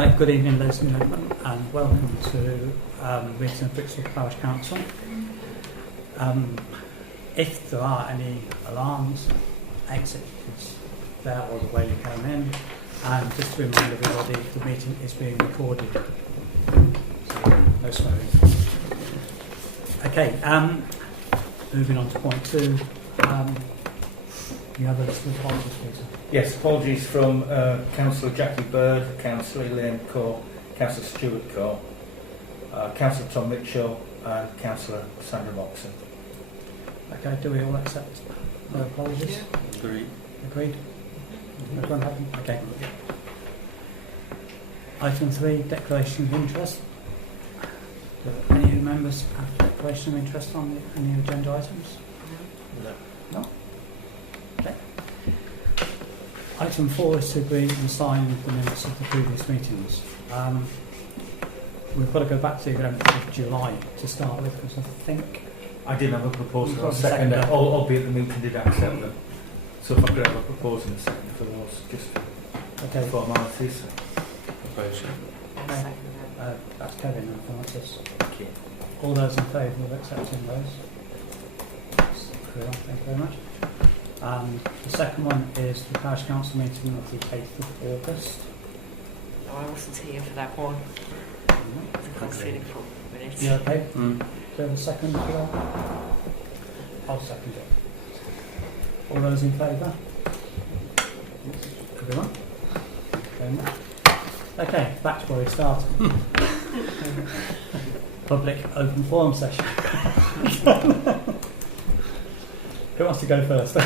Good evening, ladies and gentlemen, and welcome to meeting of Brixton Parish Council. If there are any alarms, exit is there or the way you came in, and just to remind everybody, the meeting is being recorded, so no swearing. Okay, moving on to point 2. You have a list of apologies, Peter. Yes, apologies from Councillor Jackie Bird, Councillor Elaine Corr, Councillor Stuart Corr, Councillor Tom Mitchell and Councillor Sandra Moxon. Okay, do we all accept no apologies? Yeah. Agreed? Everyone happy? Okay. Item 3, declaration of interest. Do any members have declaration of interest on any agenda items? No. No? Okay. Item 4 is to agree and sign the minutes of the previous meetings. We've got to go back to the 11th of July to start with, because I think I did have a proposal You've on got a a second, seconder. albeit the meeting did accept them. So if I could have a proposal in a second for those, just okay. formalities. That's Kevin, Francis. Thank you. All those in favour of accepting those? Thank you very much. The second one is the Parish Council meeting of the 8th of August. No, I wasn't here for that one. I was sitting for minutes. You okay? Do you have a second for that? I'll second it. All those in favour? Everyone? Thank you very much. Okay, back to where we started. Public open forum session. Who wants to go first?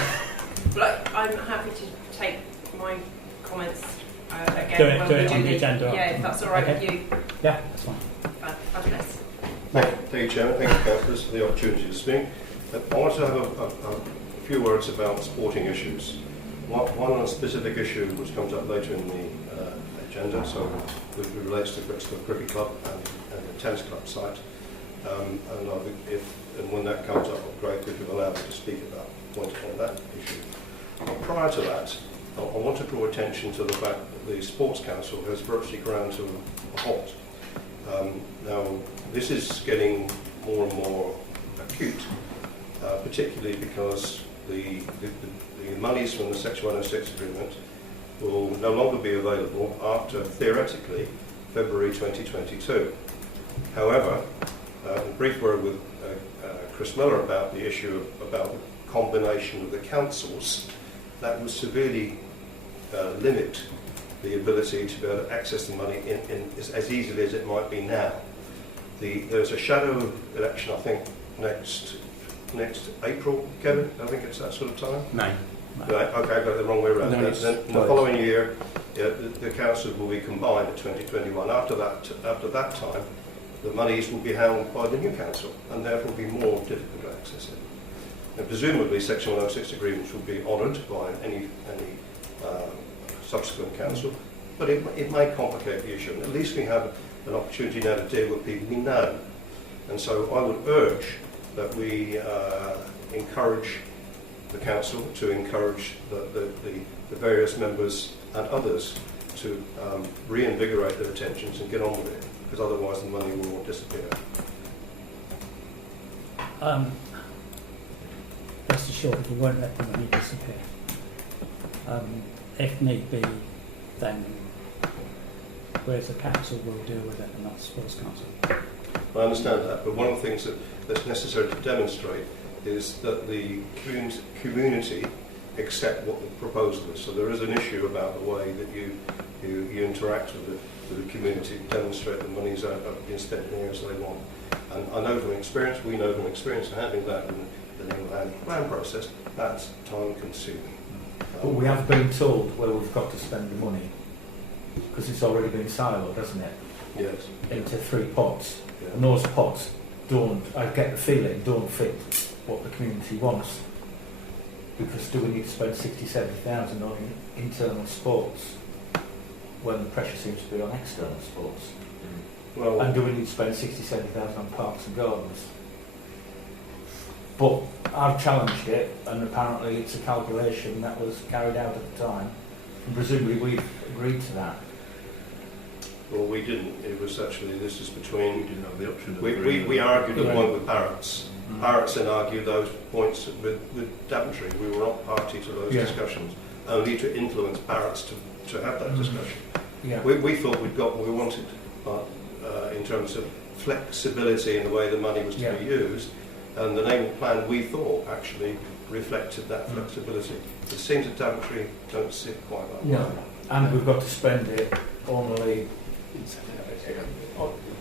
I'm happy to take my comments again. Do it when on we the agenda. Yeah, if that's all right Okay. with you. Yeah, that's fine. Fabulous. Thank you, Chairman. Thank you, Councillors, for the opportunity to speak. I want to have a few words about sporting issues. One on a specific issue which comes up later in the agenda, so it relates to Brixton Cricket Club and the tennis club site. And when that comes up, I'm great if you allow me to speak about points on that issue. But prior to that, I want to draw attention to the fact that the Sports Council has virtually ground to a halt. Now, this is getting more and more acute, particularly because the monies from the Section 106 agreement will no longer be available after, theoretically, February 2022. However, a brief word with Chris Miller about the issue about the combination of the councils, that would severely limit the ability to be able to access the money as easily as it might be now. There's a shadow election, I think, next April, Kevin? I think it's that sort of time? No. Right, okay, I got it the wrong way around. No, Then it's the following year, the councils will be combined at 2021. After that time, the monies will be held by the new council, and therefore will be more difficult to access it. And presumably, Section 106 agreements will be honoured by any subsequent council, but it may complicate the issue. And at least we have an opportunity now to deal with people we know. And so I would urge that we encourage the council to encourage the various members and others to reinvigorate their attentions and get on with it, because otherwise the money will all disappear. Rest assured we won't let the money disappear. If need be, then whereas the council will deal with it, and that's Sports Council. I understand that, but one of the things that's necessary to demonstrate is that the community accept what the proposal is. So there is an issue about the way that you interact with the community to demonstrate that monies are being spent in the areas they want. And I know from experience, we know from experience of handling that in the new land process, that's time consuming. But we have been told where we've got to spend the money, because it's already been siloed, hasn't it? Yes. Into 3 pots. Yeah. And those pots don't, I get the feeling, don't fit what the community wants. Because do we need to spend 60,000-70,000 on internal sports when the pressure seems to be on external sports? Well, And do we need to spend 60,000-70,000 on parks and gardens? But I've challenged it, and apparently it's a calculation that was carried out at the time, and presumably we've agreed to that. Well, we didn't. It was actually, this is between... We didn't have the option of We agreeing. argued at Yeah. one with Barrett's. Mm. Barrett's then argued those points with Daventry. We were not party to those Yeah. discussions, only to influence Barrett's to have that discussion. Yeah. We thought we'd got what we wanted, but in terms of flexibility in the way the money was to Yeah. be used, and the naval plan we thought actually reflected that Mm. flexibility. It seems that Daventry don't see it quite that way. Yeah. And we've got to spend it only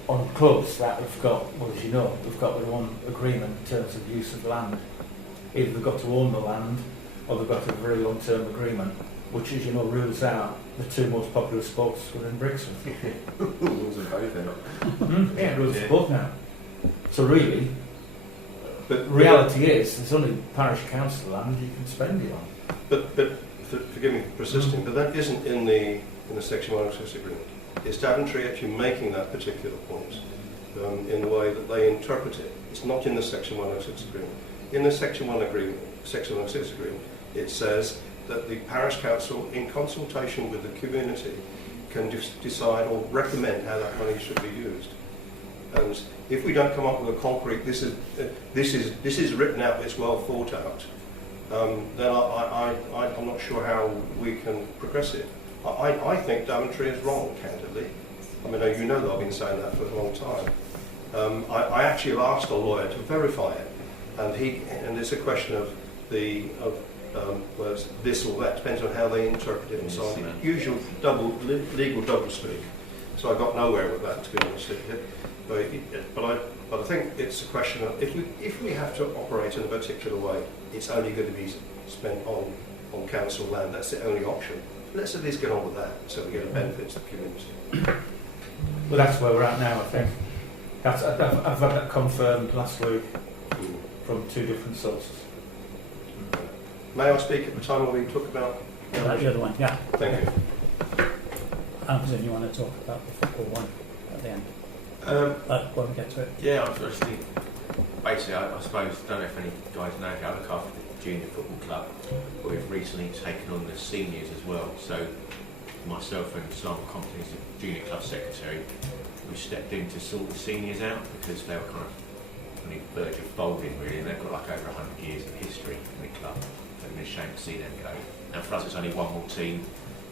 on clubs that have got, well, as you know, we've got their own agreement in terms of use of land. Either they've got to own the land or they've got a very long-term agreement, which, as you know, rules out the two most popular sports within Brixton. Rules and both, they're not. Yeah, it rules Yeah. for both now. So really, But reality is, there's only parish council land you can spend it on. But forgive me for persisting, but that isn't in the Section 106 agreement. Is Daventry actually making that particular point in the way that they interpret it? It's not in the Section 106 agreement. In the Section 106 agreement, it says that the parish council, in consultation with the community, can decide or recommend how that money should be used. And if we don't come up with a concrete, this is written out, it's well thought out, then I'm not sure how we can progress it. I think Daventry is wrong, candidly. I mean, you know that I've been saying that for a long time. I actually asked a lawyer to verify it, and it's a question of whether it's this or that, depends on how they interpret it and so on. Usual legal double speak. So I got nowhere with that, to be honest with you. But I think it's a question of if we have to operate in a particular way, it's only going to be spent on council land. That's the only option. Let's at least get on with that, so we get a benefit to the community. Well, that's where we're at now, I think. I've had that confirmed last week from two different sources. May I speak at the time when we talk about... That's the other one, yeah. Thank you. I presume you want to talk about the football one at the end. When we get to it. Yeah, I was actually, basically, I suppose, I don't know if any guys know, I look after the junior football club. We've recently taken on the seniors as well. So myself and Simon Compton, who's the junior club secretary, we stepped in to sort the seniors out because they were kind of on the verge of folding really, and they've got like over 100 years of history in the club. So it's been a shame to see them go. And for us it's only one more team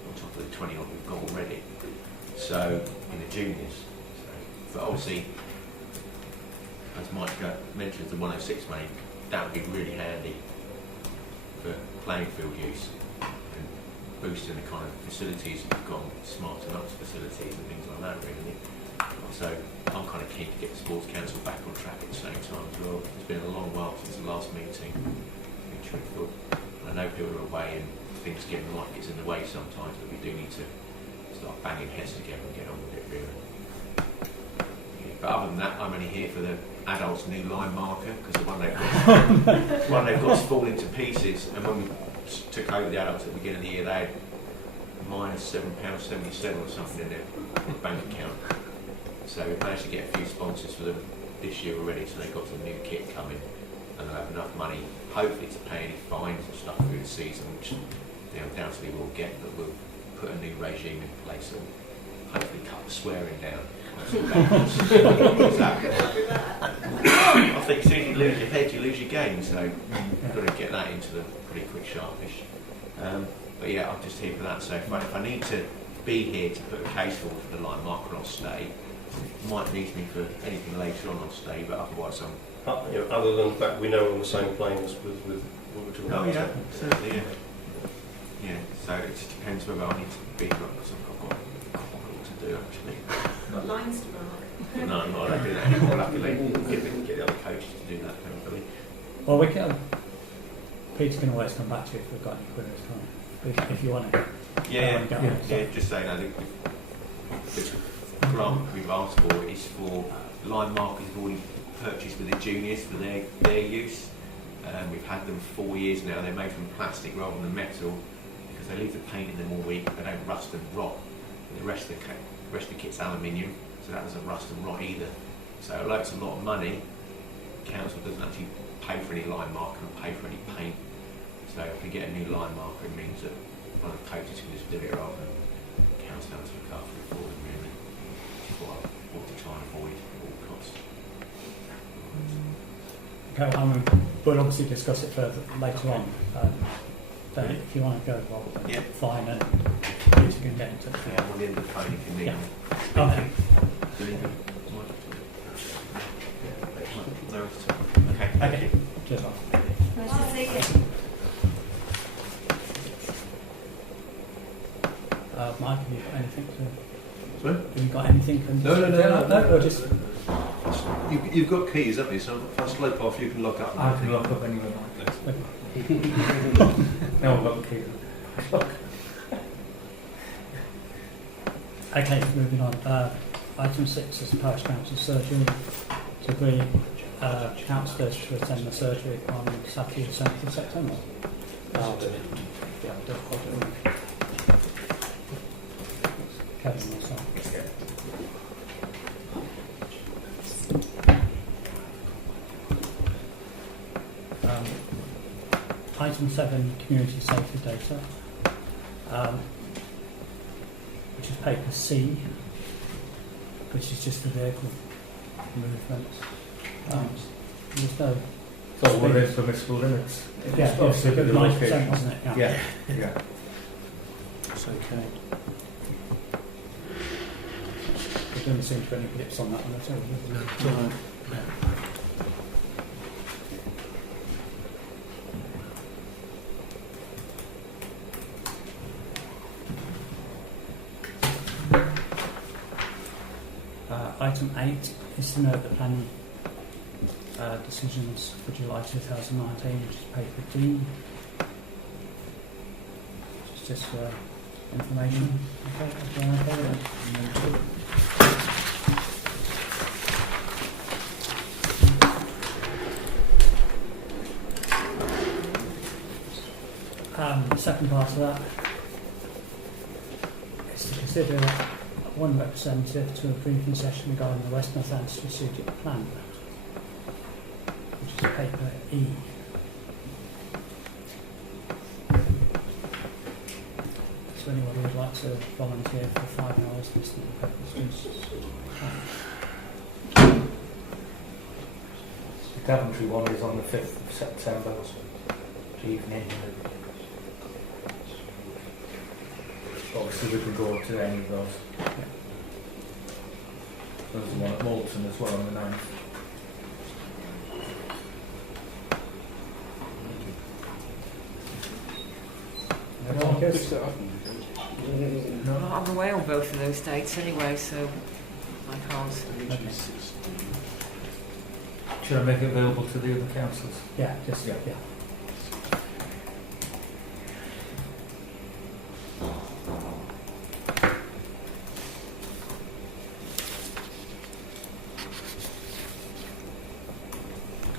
on top of the 20 odd we've got already. So in the juniors. But obviously, as Mike mentioned, the 106 money, that would be really handy for playing field use and boosting the kind of facilities that we've got, smarten up facilities and things like that really. So I'm kind of keen to get the Sports Council back on track at the same time as well. It's been a long while since the last meeting, to be truthful. I know people are away and things getting like it's in the way sometimes, but we do need to start banging heads together and get on with it really. But other than that, I'm only here for the adults' new line marker because the one they've got's falling to pieces. And when we took over the adults at the beginning of the year, they had -£7.77 or something in their bank account. So we've managed to get a few sponsors for them this year already. So they've got some new kit coming, and they'll have enough money, hopefully, to pay any fines and stuff through the season, which they undoubtedly will get. But we'll put a new regime in place and hopefully cut the swearing down. I think as soon as you lose your head, you lose your game, so you've got to get that into them pretty quick, sharpish. But yeah, I'm just here for that. So if I need to be here to put a case forward for the line marker, I'll stay. Might need me for anything later on, I'll stay, but otherwise I'm... other than the fact we know we're on the same plane as with what we're talking about. Oh yeah, certainly, yeah. Yeah, so it just depends whether I need to be here, because I've got quite a lot to do actually. Got lines to mark. No, I'm not allowed to do that anymore, luckily. Get the other coaches to do that, hopefully. Well, we can. Peter can always come back to you if we've got any queries, can't we? If you want to. Yeah, just saying, I think the grant we've asked for is for line markers we've already purchased with the juniors for their use. We've had them 4 years now. They're made from plastic rather than metal because they leave the paint in them all week. They don't rust and rot. The rest of the kit's aluminium, so that doesn't rust and rot either. So although it's a lot of money, the council doesn't actually pay for any line marker and pay for any paint. So if we get a new line marker, it means that one of the coaches can just do it rather than the council has to look after it for them really. what to try and avoid at all costs. Okay, we'll obviously discuss it further later on. Then if you want to go, Rob, then Yeah. fine, and you can get in touch with Yeah, we'll end the phone if you need Yeah. me. Okay. No, it's okay. Okay. Cheers, Rob. Nice to see you. Mike, have you got anything to? Sorry? Have you got anything? No, Or just You've got keys, haven't you? So if I slope off, you can lock up. I can lock up anywhere. No, I've got the key. okay. Moving on. Item 6 is the parish council surgery to agree councillors to attend the surgery on Saturday, the 7th of September. Yeah, I'll do it. Kevin, myself. Item 7, community safety data, which is paper C, which is just the vehicle movements. There's no... So within permissible limits. Yeah, It's obviously it's the 90%, location. wasn't it? Yeah, yeah. It's okay. There doesn't seem to be any blips on that one at all. Item 8 is to note the planning decisions for July 2019, which is paper D. Just for information. Okay, everyone okay with that? The second part of that is to consider one representative to a briefing session regarding the West North End strategic plan, which is paper E. So anybody would like to volunteer for 5 hours listening to paper strategic plan? The Daventry one is on the 5th of September, evening. Obviously we could go to any of those. There's one at Moulton as well on the 9th. Anyone else? No. Well, I'm away on both of those dates anyway, so I can't. Should I make it available to the other councils? Yeah, just Yeah. yeah.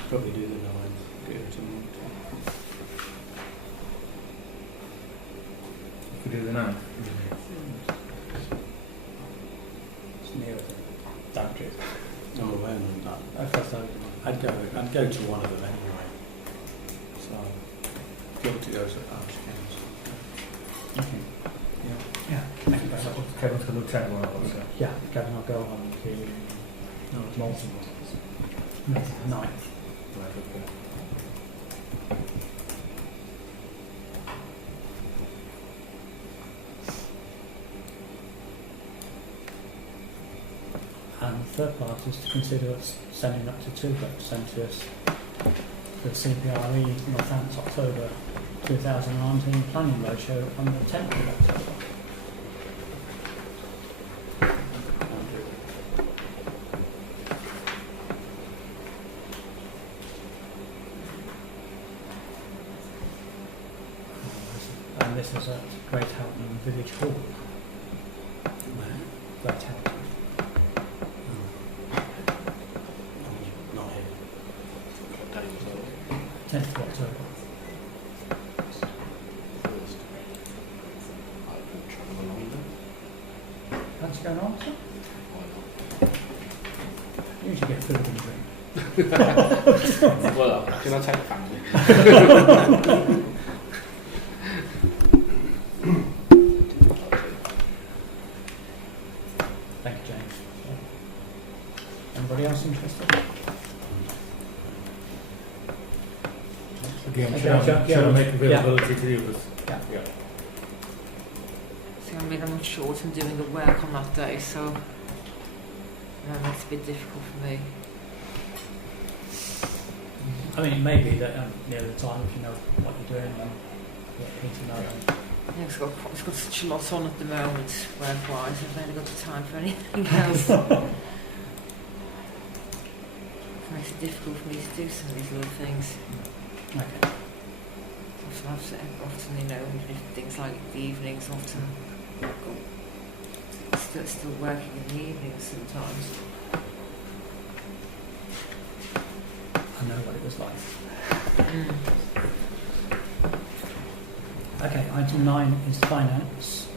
Probably do the 9th. Get it to Could do the 9th. It's near the Daventry. I'm aware of that. I'd go to one of them anyway. So, if you want to go to the parish council. Okay. Yeah. Yeah. Thank you very much. Kevin's going to attend one of those. Yeah, Gavin, I'll go on to Moulton. No, 9th. Right, okay. And the third part is to consider us sending up to 2 representatives for the CPRE Northants October 2019 planning roadshow on the 10th of October. And this is at Great Houghton Village Hall. Great Houghton. I'm not here. What day was it? 10th of October. I can travel along then. What's going on, sir? You usually get food and drink. Well, can I take the family? Thank you, James. shall I make availability to the others? Yeah. See, I mean, I'm not short on doing the work on that day, so it's a bit difficult for me. I mean, it may be that near the time, if you know what you're doing, then you're keen to know. Then. Yeah, it's got such a lot on at the moment, work-wise. I've barely got the time for anything else. It makes it difficult for me to do some of these little things. Okay. Often, you know, things like the evenings, often still working in the evenings sometimes. I know what it was like. Okay, item 9 is finance.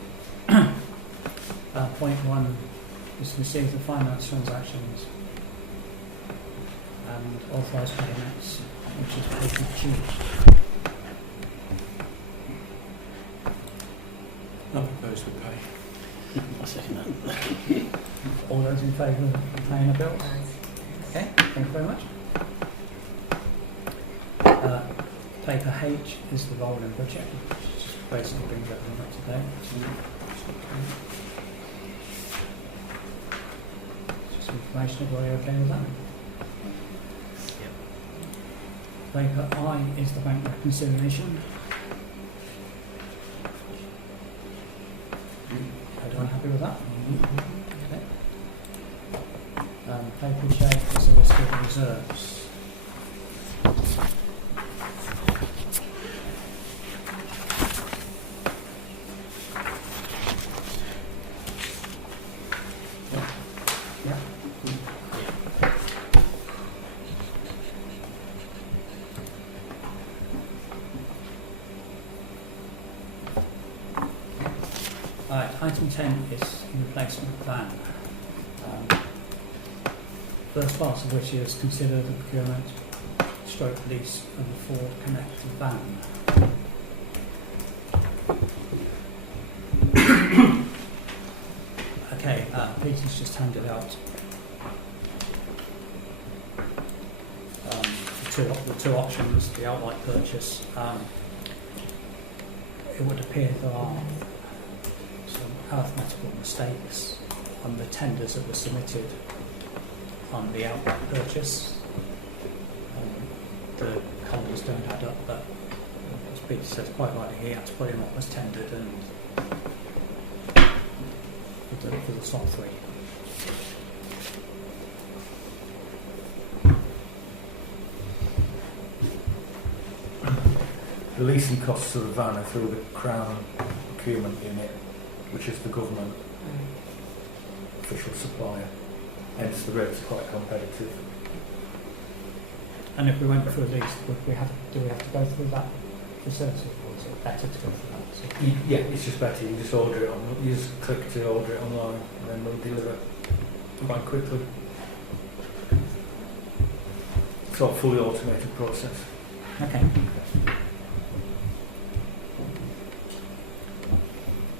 Point 1 is to receive the finance transactions and authorise payments, which is paid in June. I propose we pay. I second that. All those in favour of paying the bills? Okay, thank you very much. Paper H is the rolling budget, which just basically brings everything up to date. Just information, everybody okay with that? Paper I is the bank reconciliation. Everyone happy with that? Okay. Paper J is a list of reserves. Item 10 is replacement van. First part of which is consider the procurement stroke lease of the Ford Connect van. Okay, Peter's just handed out the two options, the outright purchase. It would appear there are some arithmetical mistakes on the tenders that were submitted on the outright purchase. The columns don't add up, but as Peter says quite rightly, he had to put in what was tendered and for the top three. The leasing costs of the van are through the Crown procurement unit, which is the government official supplier. Hence the rates are quite competitive. And if we went for a lease, do we have to go through that facility, or is it better to go through that? So Yeah, it's just better. You just order it on. You just click to order it online, and then they'll deliver quite quickly. It's not a fully automated process. okay.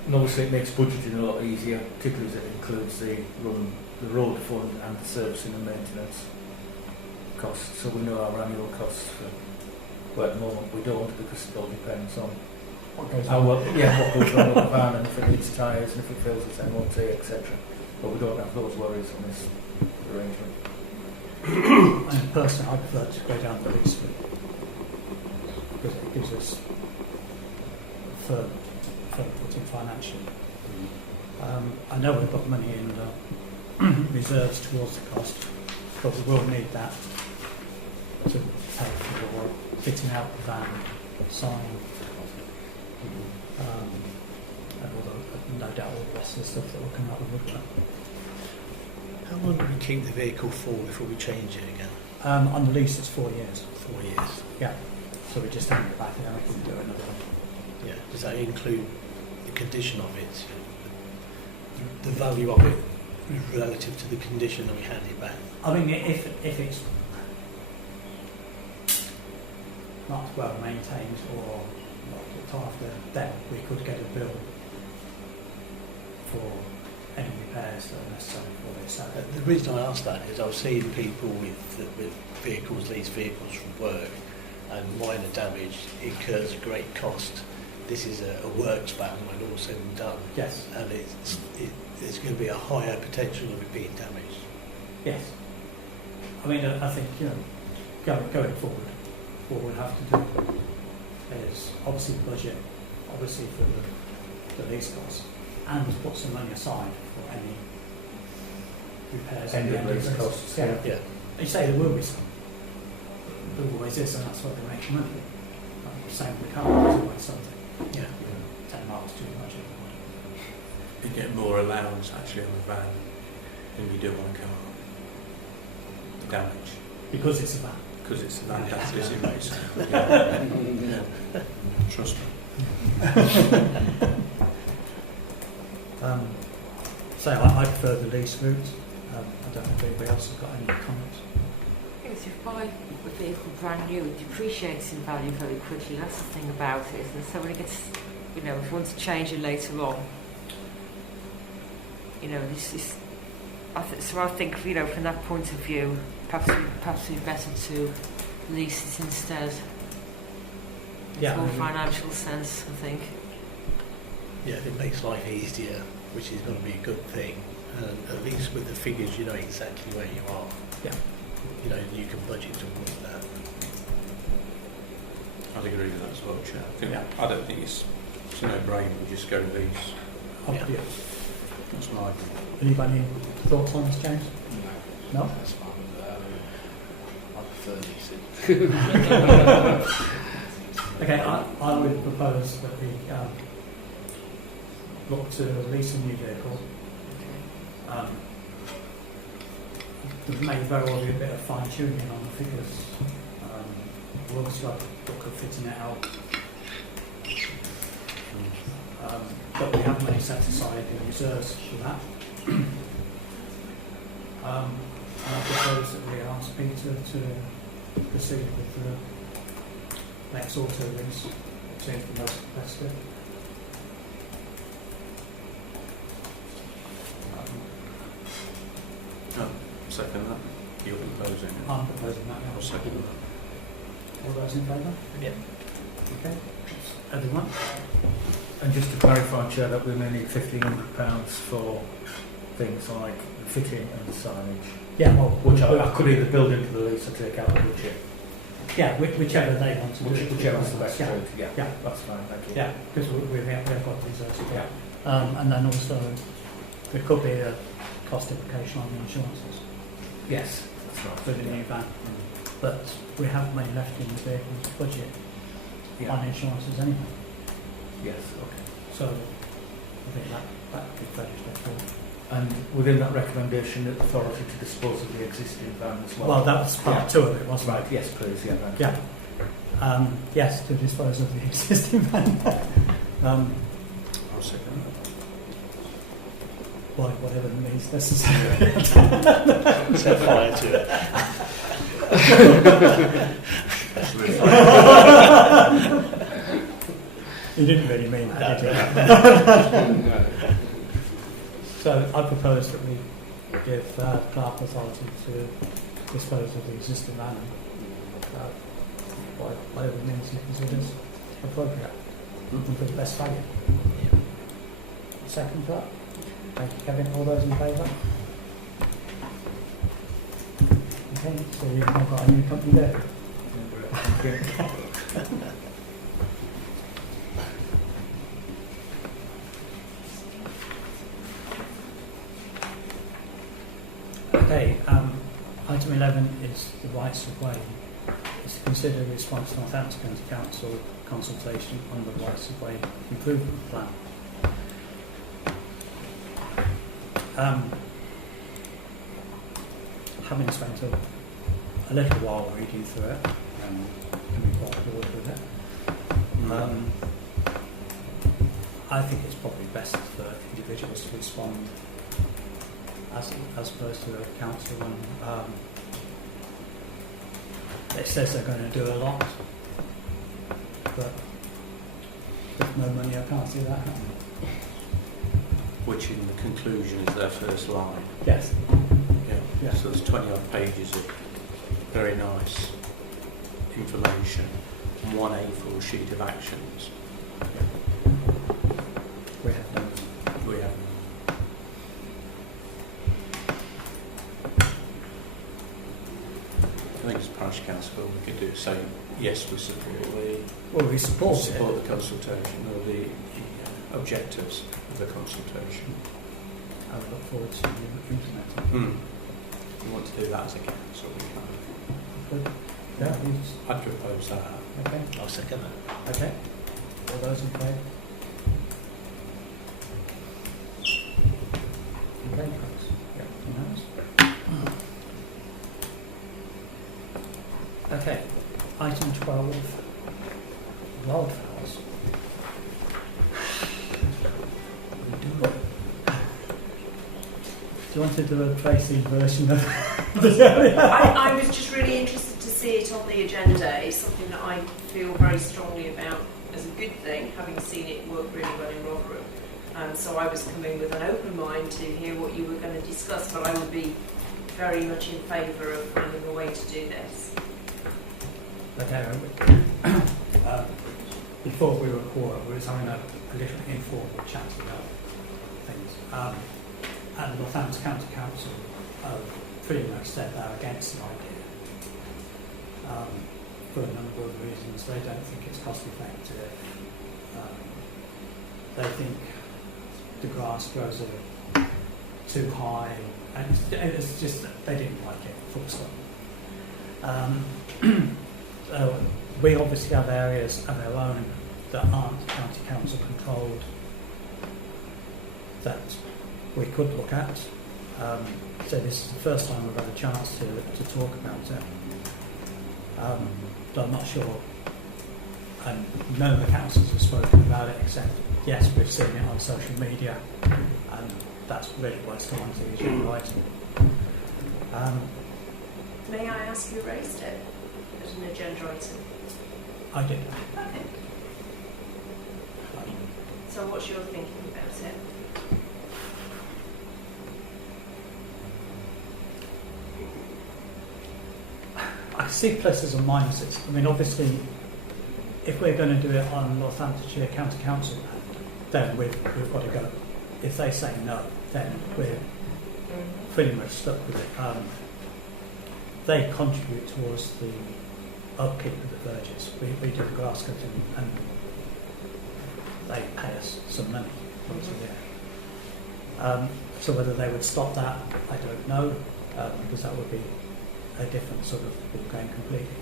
And obviously it makes budgeting a lot easier, particularly as it includes the road fund and the servicing and maintenance costs. So we know our annual costs for, well, at the moment we don't, because it all depends on What goes how on? well, what goes wrong with the van, and if it needs tyres and if it fails its MOT, etc. But we don't have those worries on this arrangement. And personally, I prefer to go down the lease route because it gives us firm footing financially. I know we've got money in reserves towards the cost, but we will need that to pay for the fitting out the van, sign, and no doubt all the rest of the stuff that will come out of the woodwork. How long do we keep the vehicle for before we change it again? On the lease, it's 4 years. 4 years. Yeah. So we just hand it back and then we can do another one. Yeah. Does that include the condition of it? The value of it relative to the condition that we hand it back? I mean, if it's not well maintained or not looked after, then we could get a bill for any repairs that are necessary for this. The reason I ask that is I've seen people with vehicles, leased vehicles from work, and minor damage incurs a great cost. This is a works ban when all said and done, Yes, and it's going to be a higher potential of it being damaged. yes. I mean, I think, going forward, what we'll have to do is obviously budget, obviously for the lease costs, and put some money aside for any repairs. End and of lease costs. Yeah. Yeah. You say there will be some. There always is, and that's why they make money. Like the same with the car, there's always something. Yeah. 10 miles too much. You get more allowance actually on the van than you do on a car. Damage. Because it's a van. Because it's a van, that's Yeah. it makes. Trust me. So I prefer the lease route. I don't know if anybody else has got any comments. I think if you buy a vehicle brand new, it depreciates in value very quickly. That's the thing about it, isn't it? So when it gets, if you want to change it later on, this is. I think, from that point of view, perhaps it'd be better to lease it instead. Yeah, More I mean- financial sense, I think. Yeah, it makes life easier, which is going to be a good thing. And at least with the figures, you know exactly where you are. Yeah. You can budget towards that. I'd agree with that as well, Chair. Yeah. I don't think it's a no-brainer. We just go lease. Yeah. That's my view. Anybody any thoughts on this, James? No? That's fine with that. I prefer leasing. Okay, I would propose that we look to lease a new vehicle. There may very well be a bit of fine tuning on the figures. We'll obviously have to look at fitting it out. But we have money set aside in reserves for that. I propose that we ask Peter to proceed with the next auto lease. It seems the most competitive. Second that. You're proposing it. I'm proposing that. I'll second that. All those in favour? Yeah. Okay. Everyone? And just to clarify, Chair, that we may need £1,500 for things like the fitting and the signage, Yeah, well, which I could either build into the lease or take out of the budget. yeah, whichever they want to do. Whichever's the best Yeah. route. Yeah, Yeah. that's fine, thank you. Yeah, because we have got reserves. Yeah. And then also, there could be a cost implication on the insurances Yes, that's right. for the new van. But we have money left in the vehicle's budget on insurances anyway. Yes, okay. So I think that would be fairly straightforward. And within that recommendation, the authority to dispose of the existing van as well? Well, that was part two of it, wasn't Right, it? yes, please, yeah. Thank you. Yeah. Yes, to dispose of the existing van. I'll second that. Well, whatever means necessary. Set fire to it. You didn't really mean that, did you? So I propose that we give Clark authority to dispose of the existing van, whatever means he considers appropriate and for the best value. Second that. Thank you, Kevin. All those in favour? Okay, so we've now got a new company there. Thank you. Okay, item 11 is the rights of way. It's to consider the response to Northampton County Council consultation on the rights of way improvement plan. Having spent a little while reading through it, can be quite bored with it. I think it's probably best for individuals to respond as opposed to the council, and it says they're going to do a lot, but with no money I can't see that happening. Which in the conclusion is their first line. Yes. Yeah. Yeah. So there's 20 odd pages of very nice information and one A4 sheet of actions. We have no. We have I think as parish council we could do say yes, we support Well, we support it. the consultation or the objectives of the consultation. I look forward to you implementing. We want to do that as a council. We can. Good. Yeah, please. I'd propose that. Okay. I'll second that. Okay. All those in favour? Okay, folks. Yeah, unanimous. Okay. Item 12. Wildflowers. Do you want to do a Tracy version of I was just really interested to see it on the agenda. It's something that I feel very strongly about as a good thing, having seen it work really well in Rotherham. So I was coming with an open mind to hear what you were going to discuss, but I would be very much in favour of finding a way to do this. Okay, before we were caught, we were having a little informal chat about things. And Northampton County Council pretty much said they're against the idea for a number of reasons. They don't think it's cost effective. They think the grass grows too high, and it's just they didn't like it. Full stop. We obviously have areas of our own that aren't county council controlled that we could look at. So this is the first time we've had a chance to talk about it. But I'm not sure, and none of the councils have spoken about it except, yes, we've seen it on social media, and that's really what it's come on to, is your writing. May I ask who raised it as an agenda item? I did. Okay. So what's your thinking about it? I see pluses and minuses. I mean, obviously, if we're going to do it on Northamptonshire County Council land, then we've got to go. If they say no, then we're pretty much stuck with it. They contribute towards the upkeep of the verges. We do the grass cutting and they pay us some money once a year. So whether they would stop that, I don't know, because that would be a different sort of ball game completely.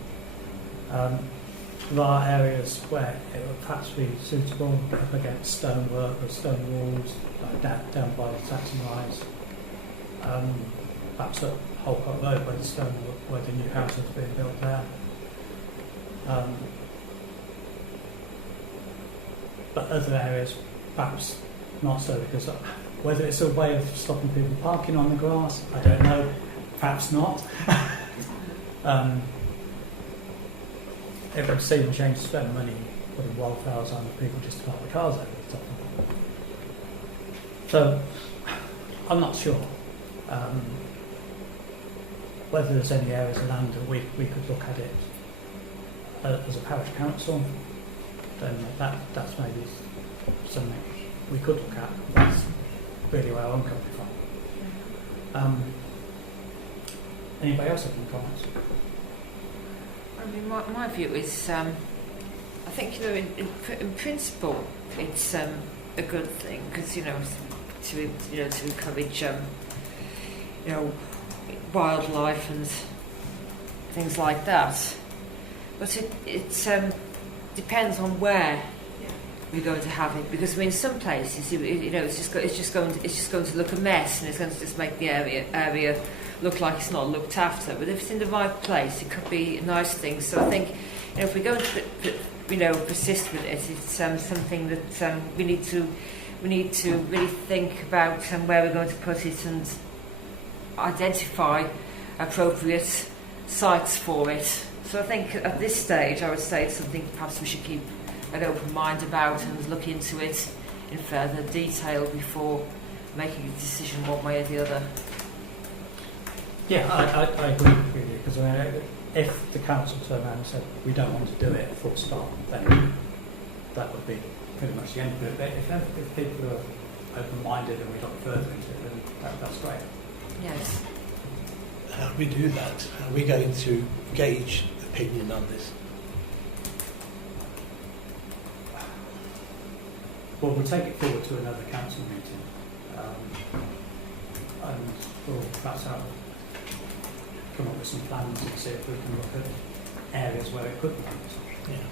There are areas where it would perhaps be suitable up against stonework or stone walls, like down by the Saxon Rise. Perhaps at Holcott Road where the stonework, where the new house is being built there. But other areas, perhaps not so, because whether it's a way of stopping people parking on the grass, I don't know. Perhaps not. It would seem a shame to spend money putting wildflowers on people just to park the cars over the top of them. So, I'm not sure whether there's any areas of land that we could look at it as a parish council. Then that's maybe something we could look at. That's really where I'm coming from. Anybody else have any comments? I mean, my view is, I think, in principle, it's a good thing because to encourage wildlife and things like that. But it depends on where we're going to have it, because I mean, some places, it's just going to look a mess, and it's going to just make the area look like it's not looked after. But if it's in the right place, it could be a nice thing. So I think if we're going to persist with it, it's something that we need to really think about where we're going to put it and identify appropriate sites for it. So I think at this stage, I would say it's something perhaps we should keep an open mind about and look into it in further detail before making a decision one way or the other. Yeah, I agree with you, because if the council turned around and said, we don't want to do it, full stop, then that would be pretty much the end of it. But if people are open-minded and we look further into it, then that's great. Yes. How do we do that? How are we going to gauge opinion on this? Well, we'll take it forward to another council meeting, and we'll perhaps come up with some plans and see if we can look at areas where it could be used. Yeah.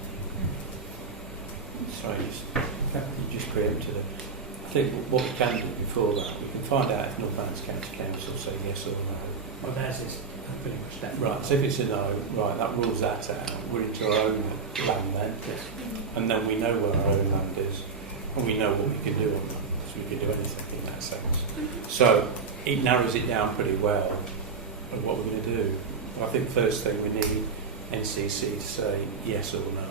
Sorry, you just preempted it. I think what we can do before that, we can find out if Northampton County Council say yes or no. Well, theirs is pretty much definitely. Right, so if it's a no, right, that rules that out. We're into our own land then, and then we know where our own land is, and we know what we can do on that, so we can do anything in that sense. So it narrows it down pretty well of what we're going to do. But I think first thing we need NCC to say yes or no,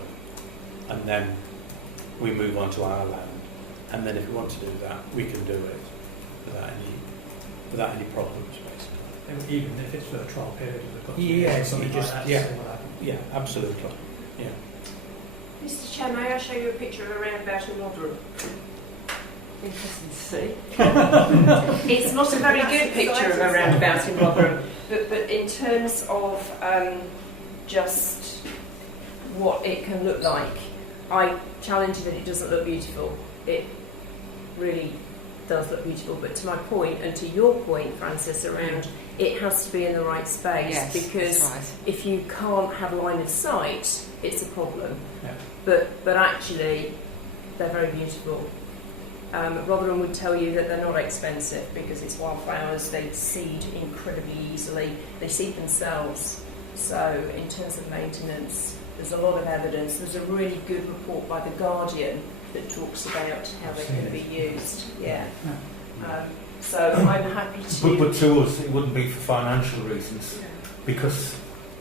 and then we move on to our land, and then if we want to do that, we can do it without any problems, basically. Even if it's for a trial period of a couple of Yeah, years, something just- like that, yeah. to see what happens. Yeah, absolutely. Yeah. Mr. Chair, may I show you a picture of a roundabout in Rotherham? Interesting to see. It's not a very good picture of a roundabout in Rotherham, but in terms of just what it can look like, I challenge that it doesn't look beautiful. It really does look beautiful, but to my point, and to your point, Francis, around it has to be in the right space, Yes, because that's right. if you can't have line of sight, it's a problem. Yeah. But actually, they're very beautiful. Rotherham would tell you that they're not expensive because it's wildflowers, they seed incredibly easily, they seed themselves. So in terms of maintenance, there's a lot of evidence. There's a really good report by The Guardian that talks about how they can be used. Yeah. So I'm happy to... But to us, it wouldn't be for financial reasons, because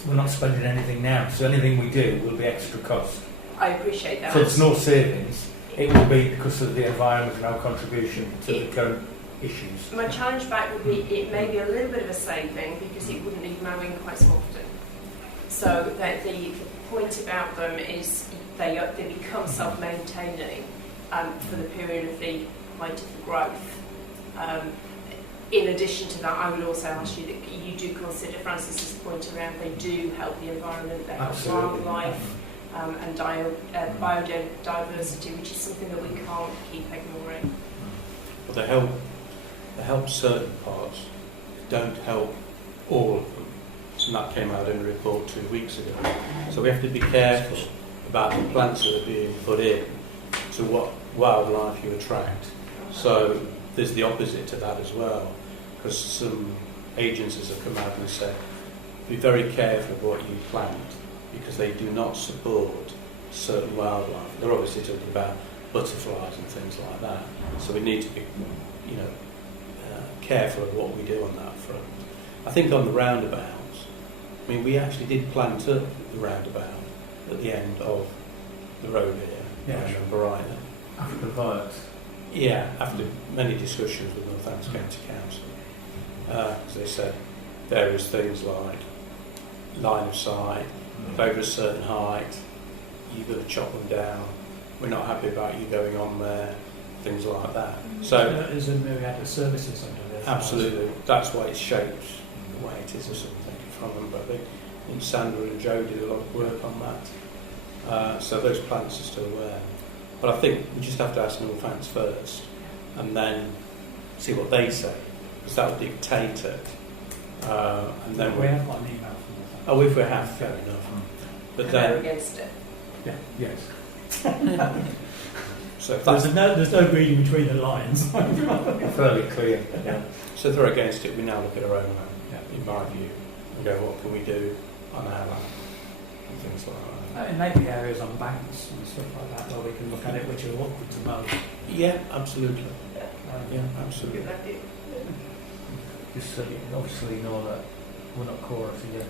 we're not spending anything now, so anything we do will be extra cost. I appreciate that. So there's no savings. It will be because of the environment and our contribution to the current issues. My challenge back would be it may be a little bit of a saving because it wouldn't need mowing quite so often. So that the point about them is they become self-maintaining for the period of the height of the growth. In addition to that, I would also ask you that you do consider Francis's point around they do help the environment, they help Absolutely. wildlife and biodiversity, which is something that we can't keep ignoring. But they help certain parts, don't help all of them. And that came out in a report 2 weeks ago. So we have to be careful about the plants that are being put in to what wildlife you attract. So there's the opposite to that as well, because some agencies have come out and said, be very careful of what you plant, because they do not support certain wildlife. They're obviously talking about butterflies and things like that. So we need to be, careful of what we do on that front. I think on the roundabouts, I mean, we actually did plant up the roundabout at the end of the road here. Yeah. I remember rightly. After the fires. Yeah, after many discussions with Northampton County Council, as they said, various things like line of sight, if over a certain height, you've got to chop them down. We're not happy about you going on there, things like that. So there's a myriad of services under there. absolutely, that's why it's shaped the way it is or something. From them, but I think Sandra and Joe did a lot of work on that. So those plants are still there. But I think we just have to ask Northants first, and then see what they say, because that will dictate it. And then we have got an email from them. Oh, if we have, fair enough. But And they're then, against it. Yeah. Yes. so if that's, There's no reading between the lines. Fairly clear. Yeah. so if they're against it, we now look at our own land, Yeah. in my view, and go, what can we do on our land, and things like that. It may be areas on banks and stuff like that where we can look at it, which are awkward to mow. Yeah, absolutely. Yeah, absolutely. Good idea. Just so you obviously know that we're not chorus again.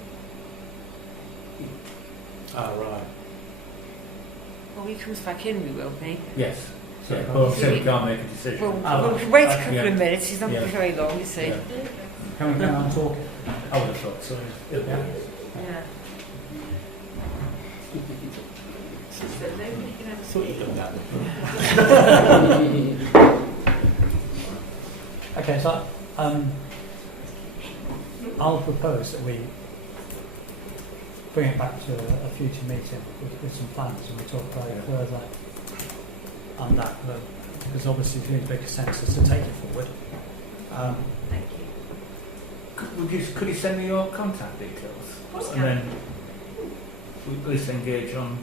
Ah, right. Well, he comes back in, we will be. Yes. So, Yeah. well, so we can't make a decision. Well, we'll wait a couple yeah. of minutes. He's not Yeah. very long, you see. Yeah. Can we go on talking? I would have thought so. Yeah. Yeah. So nobody can have Thought you'd done that. Okay, so I'll propose that we bring it back to a future meeting with some plans, and we talk about it further on that, because obviously there's a big consensus to take it forward. Thank you. Could you send me your contact details? Of course I And can. then we at least engage on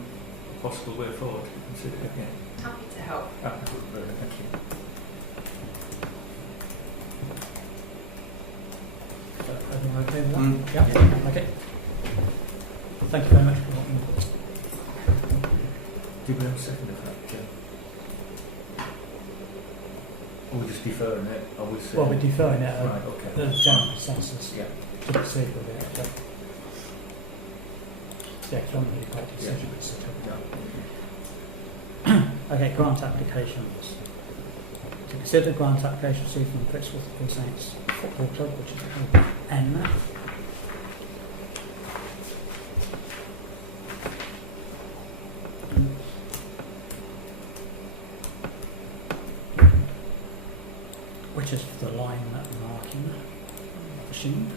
a possible way forward. Consider it, yeah. Happy to help. Brilliant, thank you. Everyone okay with that? Mm. Yeah. Okay. Well, thank you very much for what you put. Do we have a second of that, Jim? Or we're just deferring it? Or we Well, we're deferring it. Right, okay. The general consensus Yeah. to proceed with it. But yeah, it's not really quite a decision. Yeah. Okay, grant applications. To consider grant application received from Brixworth All Saints Football Club, which is N. Which is for the line marking machine.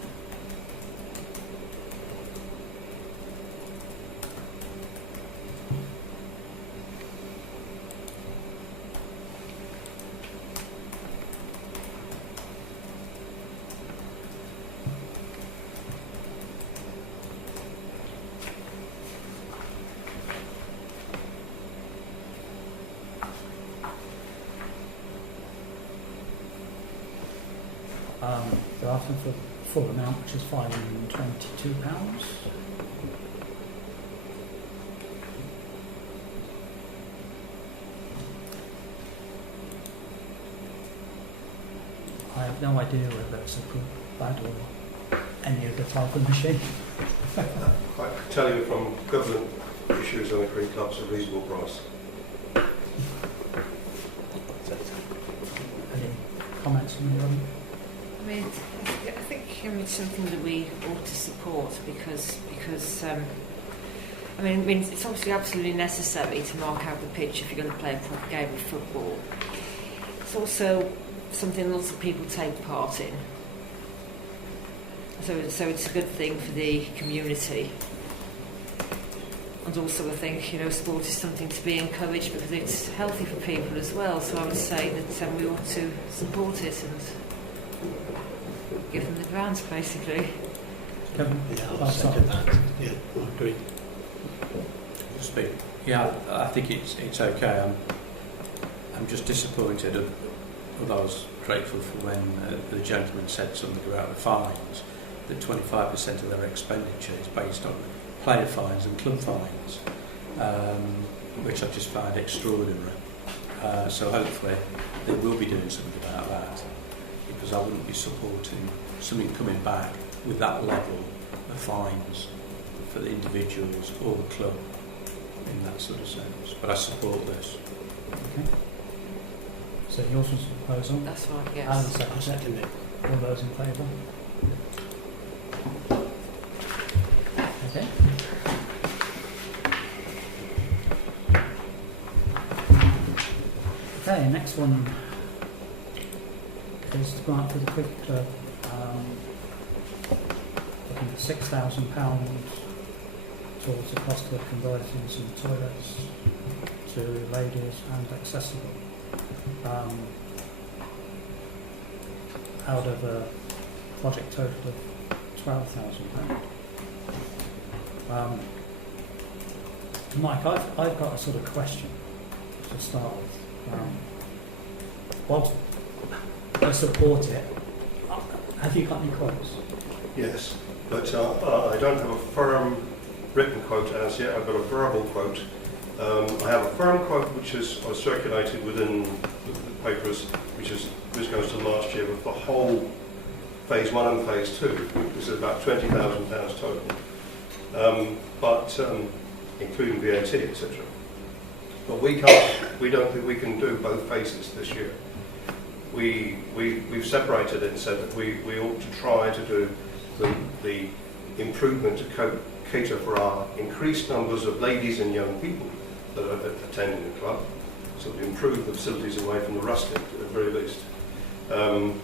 They're asking for the full amount, which is £522. I have no idea whether it's a good, bad, or any other type of machine. I can tell you from government issues on the Green Club's a reasonable price. Any comments from anyone? I mean, I think it's something that we ought to support because I mean, it's obviously absolutely necessary to mark out the pitch if you're going to play a proper game of football. It's also something lots of people take part in. So it's a good thing for the community. And also I think, sport is something to be encouraged because it's healthy for people as well. So I would say that we ought to support it and give them the grants, basically. Kevin? Yeah, Oh, I'll sorry. second that. Yeah, I agree. Speak. Yeah, I think it's okay. I'm just disappointed. Although I was grateful for when the gentleman said something about the fines, that 25% of their expenditure is based on player fines and club fines, which I just find extraordinary. So hopefully they will be doing something about that, because I wouldn't be supporting something coming back with that level of fines for the individuals or the club in that sort of sense. But I support this. Okay. So yours was a proposal? That's right, yes. Alan I'll seconded it. second it. All those in favour? Okay. Okay, next one is the grant for the cricket club. Looking at £6,000 towards the cost of converting some toilets to ladies and accessible. Out of a project total of £12,000. Mike, I've got a sort of question to start with. Whilst I support it, have you got any quotes? Yes, but I don't have a firm written quote as yet. I've got a verbal quote. I have a firm quote which was circulated within the papers, which goes to last year with the whole phase 1 and phase 2, which is about £20,000 total, but including VAT, etc. But we don't think we can do both phases this year. We've separated it and said that we ought to try to do the improvement to cater for our increased numbers of ladies and young people that are attending the club, so to improve the facilities away from the rustic at the very least. And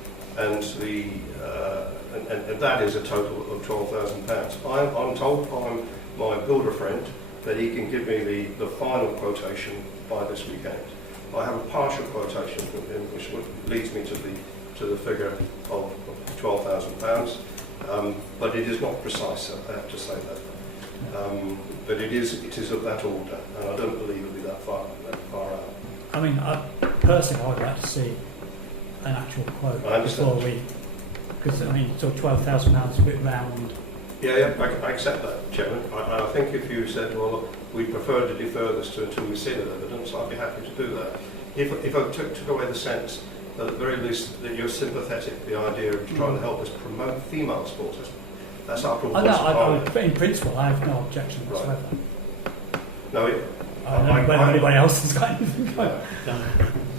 that is a total of £12,000. I'm told by my builder friend that he can give me the final quotation by this weekend. I have a partial quotation from him, which leads me to the figure of £12,000, but it is not precise. I have to say that. But it is of that order, and I don't believe it'll be that far out. I mean, personally, I would like to see an actual quote before we, because I mean, so £12,000 is a bit round. Yeah, I accept that, Chairman. I think if you said, well, we prefer to defer this until we see that evidence, I'd be happy to do that. If I took away the sense that at the very least that you're sympathetic to the idea of trying to help us promote female sports, that's after all. In principle, I have no objection whatsoever. Right. No, I don't know whether anybody else has got anything.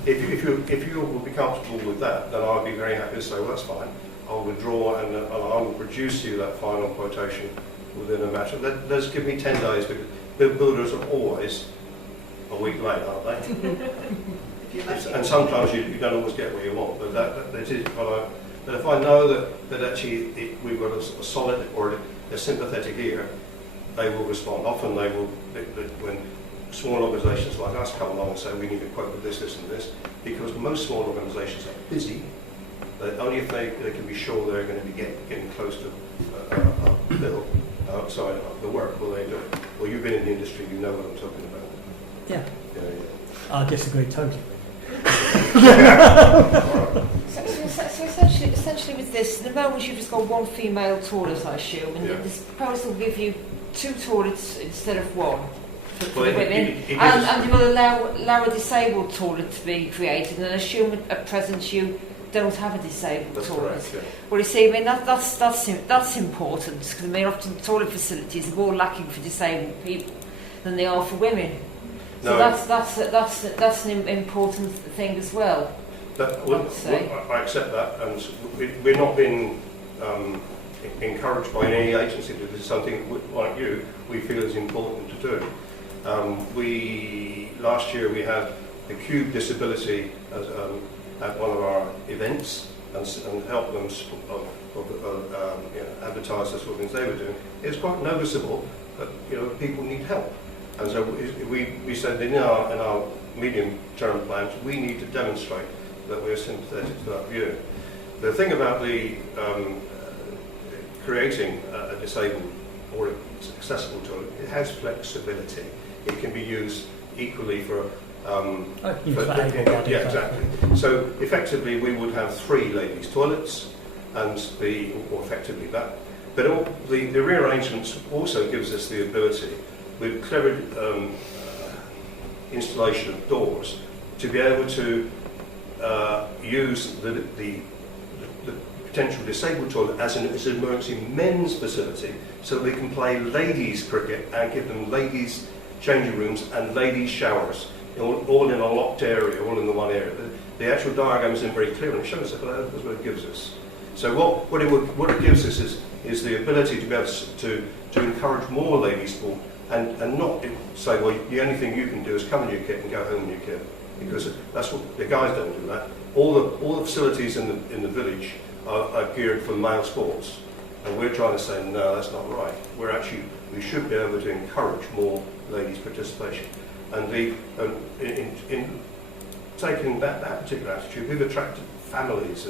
If you would be comfortable with that, then I'd be very happy to say, well, that's fine. I'll withdraw and I will produce you that final quotation within a matter. Let's give me 10 days, because builders are always a week late, aren't they? And sometimes you don't always get what you want, but that is. But if I know that actually we've got a solid or a sympathetic ear, they will respond. Often they will, when small organisations like us come along and say we need to quote with this, and this, because most small organisations are busy. Only if they can be sure they're going to be getting close to the work will they do it. Well, you've been in the industry, you know what I'm talking about. Yeah. Yeah. I disagree totally. So essentially with this, the moment you've just got one female toilet, I assume, and this proposal will give you 2 toilets instead of 1 for the women, and you will allow a disabled toilet to be created, and assume at present you don't have a disabled toilet. Correct, yeah. Well, you see, I mean that's important, because I mean often toilet facilities are more lacking for disabled people than they are for women. So that's an important thing as well. I accept that, and we're not being encouraged by any agency to do something like you we feel is important to do. Last year we had the Cube Disability at one of our events and helped them advertise the sort of things they were doing. It's quite noticeable that people need help. And so we said in our medium-term plans, we need to demonstrate that we're sympathetic to that view. The thing about the creating a disabled or accessible toilet, it has flexibility. It can be used equally for exactly. So effectively, we would have 3 ladies' toilets, or effectively that. But the rearrangements also gives us the ability, with clever installation of doors, to be able to use the potential disabled toilet as an emergency men's facility, so that we can play ladies cricket and give them ladies changing rooms and ladies showers, all in a locked area, all in the one area. The actual diagram is very clear and it shows that that's what it gives us. So what it gives us is the ability to be able to encourage more ladies sport, and not say, well, the only thing you can do is come in your kit and go home in your kit, because that's what the guys don't do that. All the facilities in the village are geared for male sports, and we're trying to say no, that's not right. We should be able to encourage more ladies' participation, and in taking that particular attitude, we've attracted families,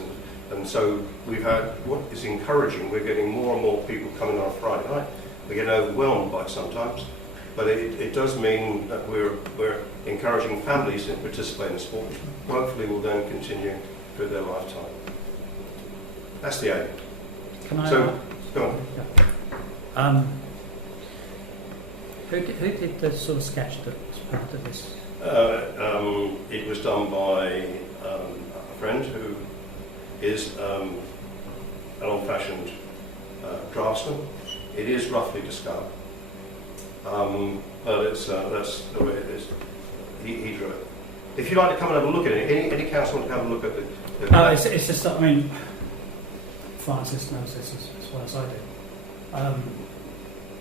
and so we've had what is encouraging. We're getting more and more people coming on a Friday night. We get overwhelmed by it sometimes, but it does mean that we're encouraging families to participate in sport, which hopefully will then continue through their lifetime. That's the aim. Can I? So, go on. Yeah. Who did the sort of sketch that's part of this? It was done by a friend who is an old-fashioned draftsman. It is roughly to scale, but that's the way it is. He drew it. If you'd like to come and have a look at it, any council want to have a look at it? It's just, I mean, Francis knows this as well as I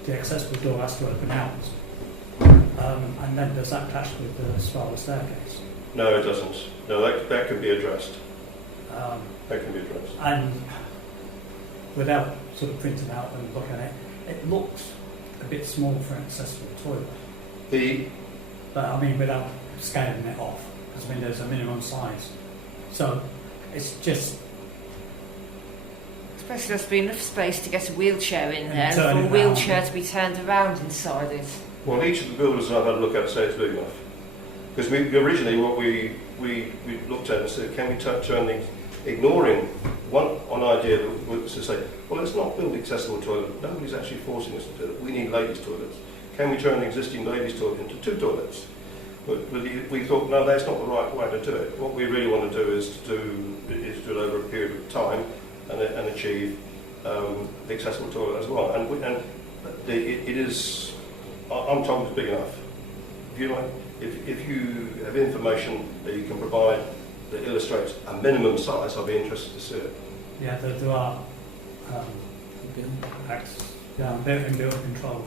do. the accessible door has to open out. And then does that clash with the spiral staircase? No, it doesn't. No, that can be addressed. Um, That can be addressed. and without sort of printing out and looking at it, it looks a bit small for an accessible toilet. But I mean, without scaling it off, because I mean, there's a minimum size. So it's just Especially there's been enough space to get a wheelchair in And there, and turn for a it wheelchair round. to be turned around inside it. Well, each of the builders I've had a look at say it's big enough. Because originally what we looked at and said, can we turn these, ignoring one idea that was to say, well, let's not build accessible toilet. Nobody's actually forcing us to do it. We need ladies' toilets. Can we turn the existing ladies' toilet into 2 toilets? But we thought, no, that's not the right way to do it. What we really want to do is do it over a period of time and achieve the accessible toilet as well. It is, I'm told it's big enough. If you have information that you can provide that illustrates a minimum size, I'll be interested to see it. yeah, there are building control.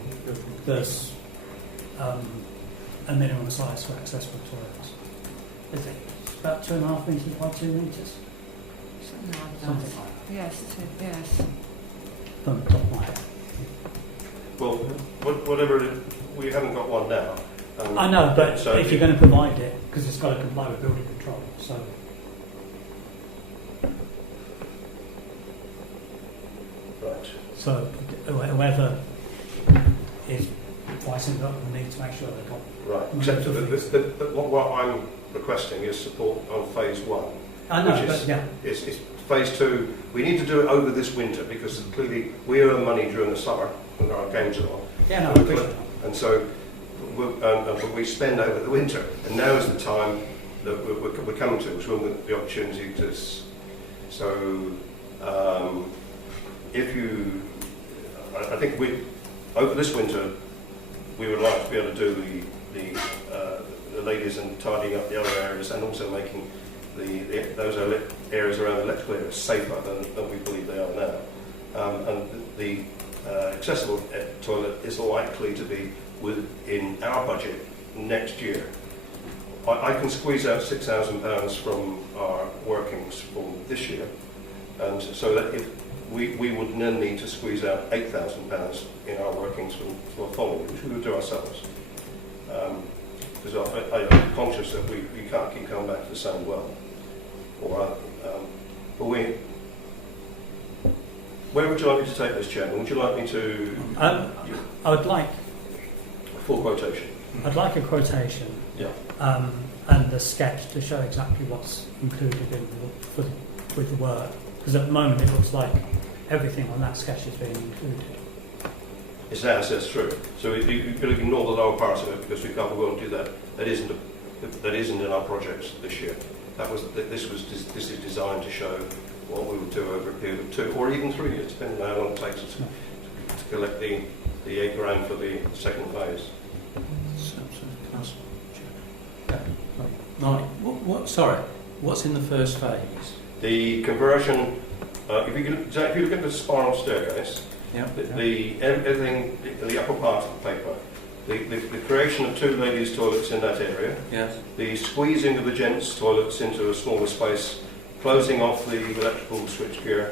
There's a minimum size for accessible toilets. Is it? It's about 2.5 metres by 2 metres. Something like that. Something like that. Yes. From the top of my head. Well, whatever, we haven't got one now. I know, but so if you're going to provide it, because it's got to comply with building control, so Right. so whoever is pricing it up will need to make sure they've got. Right. Except what I'm requesting is support on phase 1. I know, Which but yeah, It's phase 2. We need to do it over this winter because clearly we earn money during the summer when our games are on. yeah, no, I appreciate that. And so we spend over the winter. And now is the time that we're coming to, which when the opportunity exists. So I think over this winter, we would like to be able to do the ladies and tidying up the other areas and also making those areas around the electrical areas safer than we believe they are now. And the accessible toilet is likely to be within our budget next year. I can squeeze out £6,000 from our workings for this year, and so that if we would then need to squeeze out £8,000 in our workings for the following, which we would do ourselves. Because I'm conscious that we can't keep coming back to the same well. But where would you like me to take this, Chairman? Would you like me to... I would like a full quotation? I'd like a quotation. Yeah. And a sketch to show exactly what's included with the work. Because at the moment it looks like everything on that sketch is being included. It's that's true. So you could ignore the lower part of it because we won't do that. That isn't in our projects this year. This is designed to show what we will do over a period of 2 or even 3 years, depending on how long it takes us to collect the £8,000 for the second phase. Right. Sorry. What's in the first phase? The conversion. If you look at the spiral staircase, Yeah. everything in the upper part of the paper, the creation of 2 ladies' toilets in that area, Yes. the squeezing of the gents' toilets into a smaller space, closing off the electrical switchgear,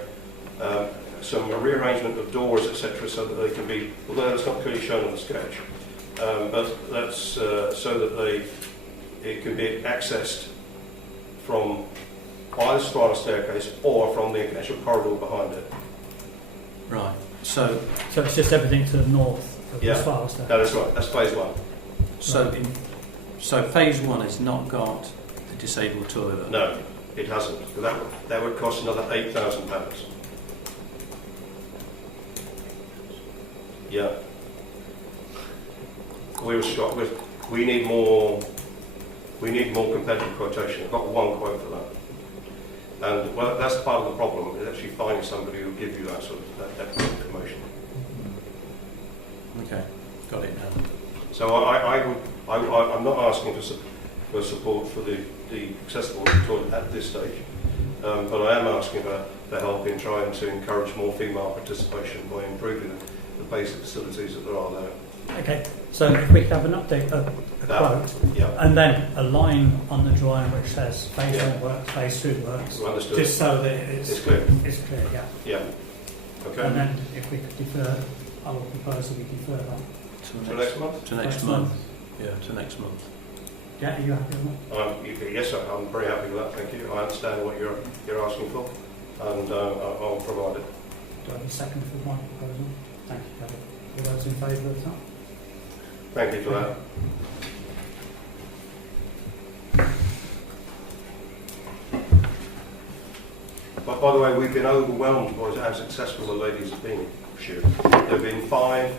some rearrangement of doors, etc., so that they can be, although it's not clearly shown on the sketch, but that's so that it can be accessed from either spiral staircase or from the actual corridor behind it. Right. So it's just everything to the north of Yeah. the spiral staircase. That is right. That's phase 1. So phase 1 has not got the disabled toilet. No, it hasn't. That would cost another £8,000. Yeah. We were shocked. We need more competitive quotation. I've got one quote for that. And well, that's part of the problem, is actually finding somebody who will give you that sort of that information. Okay, got it now. So I'm not asking for support for the accessible toilet at this stage, but I am asking for help in trying to encourage more female participation by improving the basic facilities that there are there. Okay, so if we could have an update, a quote, Yeah, and then a line on the drawing which says phase Yeah. 1 works, phase 2 works, understood. just so that It's clear. it's clear, yeah. Yeah. Okay. And then if we could defer, I will propose that we defer that. So next month? To next month. Yeah, to next month. Yeah, are you happy with that? Yes, I'm very happy with that. Thank you. I understand what you're asking for, and I'll provide it. Do I have a second for my proposal? Thank you, Kevin. All those in favour of that? Thank you for that. But by the way, we've been overwhelmed by how successful the ladies have been this year. There have been 5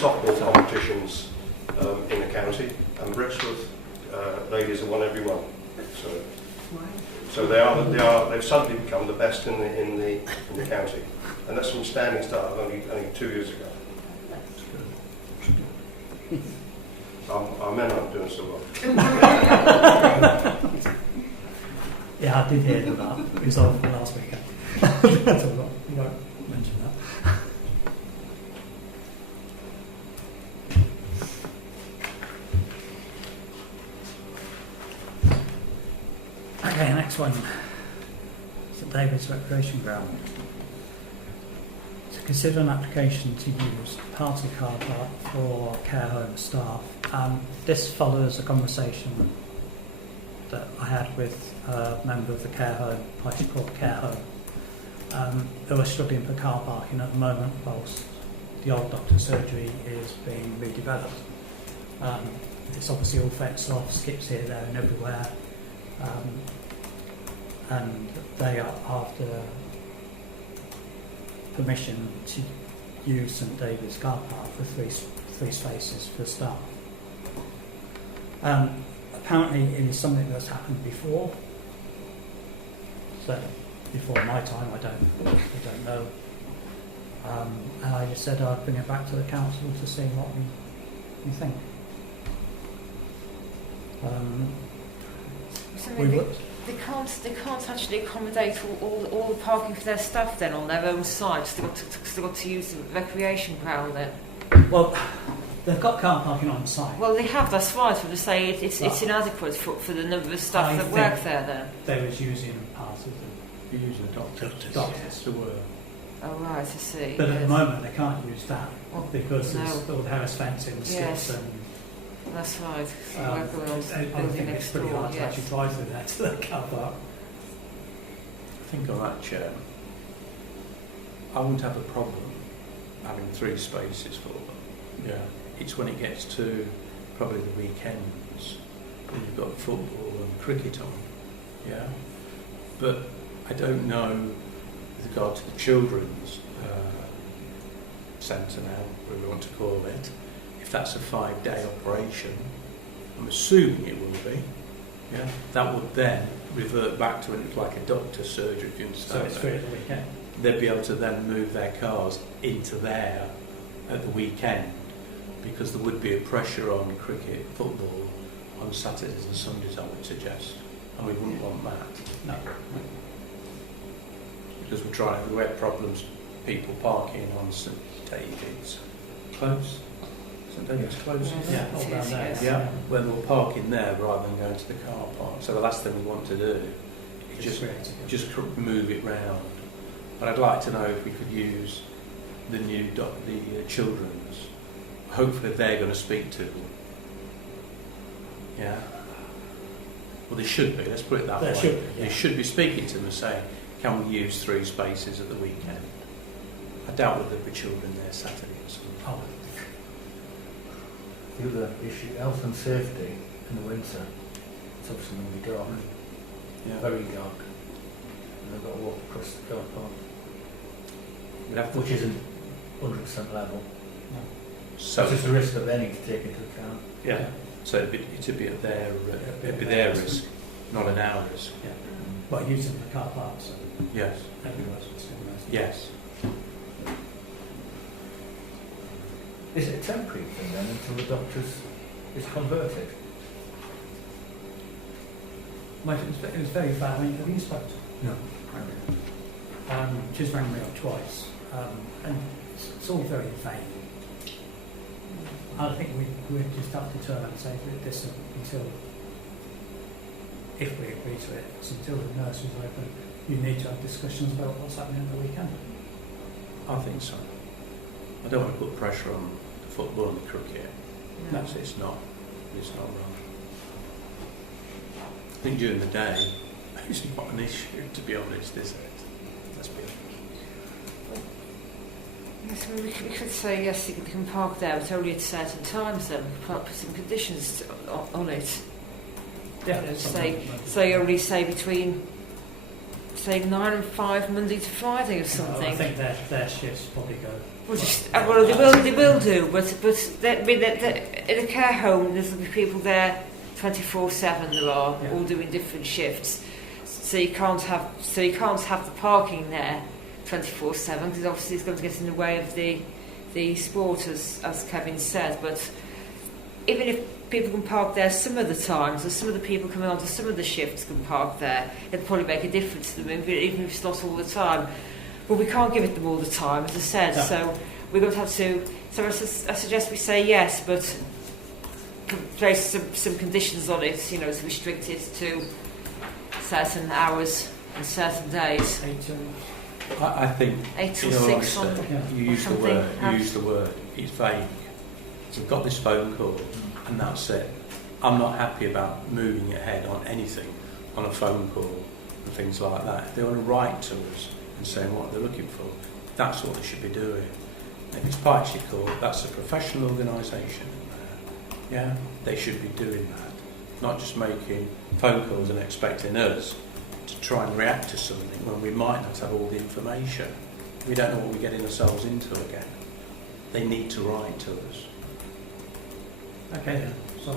softball competitions in the county, and Brixworth ladies have won every one. So they've suddenly become the best in the county, and that's from standing start of only 2 years ago. Our men aren't doing so well. Yeah, I did hear that result from last weekend. That's all right. You won't mention that. Okay, next one. St David's Recreation Ground. To consider an application to use part of the car park for care home staff. This follows a conversation that I had with a member of the care home, Parish care home. They were struggling for car parking at the moment whilst the old doctor's surgery is being redeveloped. It's obviously all fenced off, skips here, there and everywhere. And they are after permission to use St David's car park for three spaces for staff. Apparently it is something that's happened before. So before my time, I don't know. And I just said I'd bring it back to the council to see what we think. So We maybe would. they can't actually accommodate all the parking for their staff then on their own site. So they've got to use the recreation ground then. Well, they've got car parking on site. Well, they have. That's right. But to say it's Right. inadequate for the number of staff I that think work there then. They was using part of You're using a doctor. Doctors. To work. Oh right, I see. But at the Yes. moment they can't use that Well, because no. there's all the house fencing, Yes. skips and That's right. So I work going on to the think building it's next pretty door. hard to Yes. actually drive through that to the car park. I think on that chair, I wouldn't have a problem having 3 spaces for them. Yeah. It's when it gets to probably the weekends when you've got football and cricket on. Yeah. But I don't know with regard to the children's centre now, whatever we want to call it, if that's a 5-day operation. I'm assuming it will be. Yeah. That would then revert back to it like a doctor's surgery, if you So understand. it's that. free at the weekend. They'd be able to then move their cars into there at the weekend because there would be a pressure on cricket, football on Saturdays and Sundays, I would suggest, and we wouldn't want that No. because we're trying to have problems people parking on St David's close. St David's close. Yeah, It all is, around there. yes. Yeah, where they'll park in there rather than going to the car park. So the last thing we want to do is just move it round. But I'd like to know if we could use the new children's. Hopefully they're going to speak to them. Yeah. Well, they should be. Let's put it that They way. should be, yeah. They should be speaking to them and saying, "Can we use 3 spaces at the weekend?" I doubt whether there'll be children there Saturday or something. Oh, The other issue, health and safety in the winter, it's obviously going to be dark, Yeah. very dark. And they've got to walk across the car park, We'd have to, which isn't 100% level. so It's just a risk that they need to take into account. yeah. So it'd be at their risk, not at our risk. yeah. Well, using the car parks Yes. everywhere. So Yes. Is it a temporary thing then until the doctor's is converted? Well, it was very fair. I mean, have you spoken to her? No. She's rang me up twice. And it's all very vague. I think we just have to turn and say that this until, if we agree to it, it's until the nursery's open, you need to have discussions about what's happening at the weekend. I think so. I don't want to put pressure on the football and the cricket. No. It's not wrong. I think during the day, it's not an issue, to be honest, is it? Let's be honest. Yes, I mean, we could say yes, you can park there, but only at certain times. Then we can't put some conditions on it. Yeah. You know, say only say between 9 and 5 Monday to Friday or something. I think their shifts probably go. Well, they will do, but I mean, in a care home, there's going to be people there 24/7. There are all doing different shifts, so you can't have the parking there 24/7 because obviously it's going to get in the way of the sport, as Kevin said. But even if people can park there some of the times, or some of the people coming onto some of the shifts can park there, it'll probably make a difference to them, even if it's not all the time. But we can't give it them all the time, as I said, so we're going to have to... So I suggest we say yes, but place some conditions on it, to restrict it to certain hours and certain days. 8 till... I think 8 till like 6 I on... said, you use the word, it's vague. We've got this phone call and that's it. I'm not happy about moving ahead on anything, on a phone call and things like that. If they want to write to us and saying what they're looking for, that's what they should be doing. If it's Parish Court, that's a professional organisation in there. Yeah, they should be doing that, not just making phone calls and expecting us to try and react to something when we might not have all the information. We don't know what we're getting ourselves into again. They need to write to us. Okay, so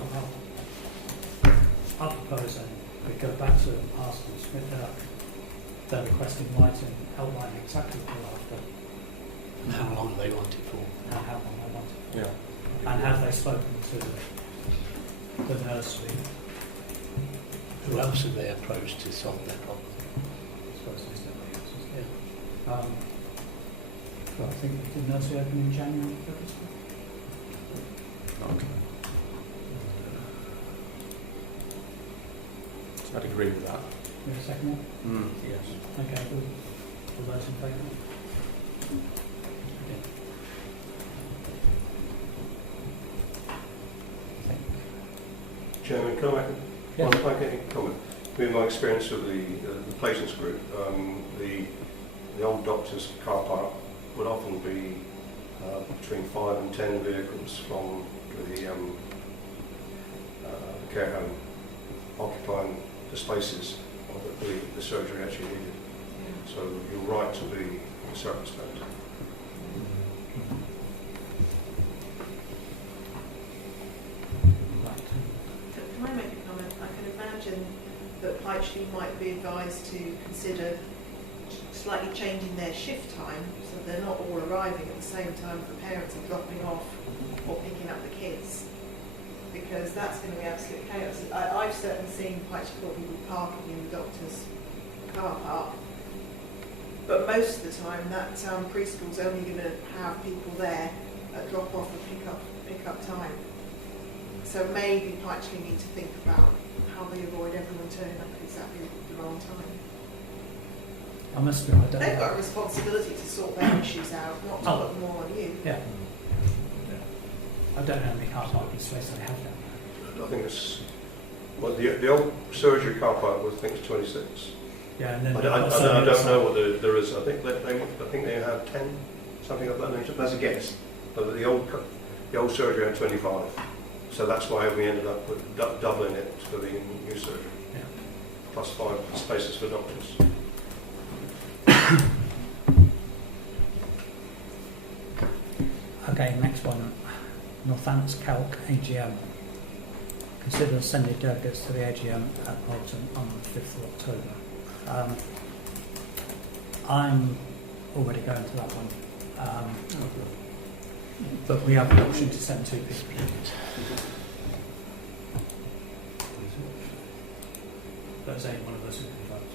I'll propose then we go back to Arsenal Smith. They're requesting writing outlining exactly what they're after. And how long they want it for. And how long they want it. Yeah. And have they spoken to the nursery? Who else have they approached to solve their problem? I suppose there's nobody else, is there? Well, I think the nursery open in January, February. Okay. So I'd agree with that. You have a second one? Yes. Okay, all those in favour? Okay. Chairman, can I Yeah. make a comment? In my experience of the placements group, the old doctor's car park would often be between 5 and 10 vehicles from the care home occupying the spaces that the surgery actually needed. So you're right to be circumspect. Can I make a comment? I can imagine that Pychley might be advised to consider slightly changing their shift time so they're not all arriving at the same time the parents are dropping off or picking up the kids, because that's going to be absolute chaos. I've certainly seen Pychley Court people parking in the doctor's car park, but most of the time that preschool's only going to have people there at drop off and pick up time. So maybe Pychley need to think about how they avoid everyone turning up at exactly the wrong time. I must admit, I don't They've know. got a responsibility to sort their issues out, not to put them all on you. Yeah. I don't know how many car parking spaces they have down I think it's, well, the old surgery car park I think it's 26. there. Yeah, and then I don't know what there is. I think they have 10, something of that nature. That's a guess. But the old surgery had 25, so that's why we ended up with doubling it for the new surgery. Yeah. Plus 5 spaces for doctors. Okay, next one. Northants Calc AGM. Consider sending delegates to the AGM at Bolton on the 5th of October. I'm already going to that one. But we have the option to send 2 people. There's only one of us who can vote.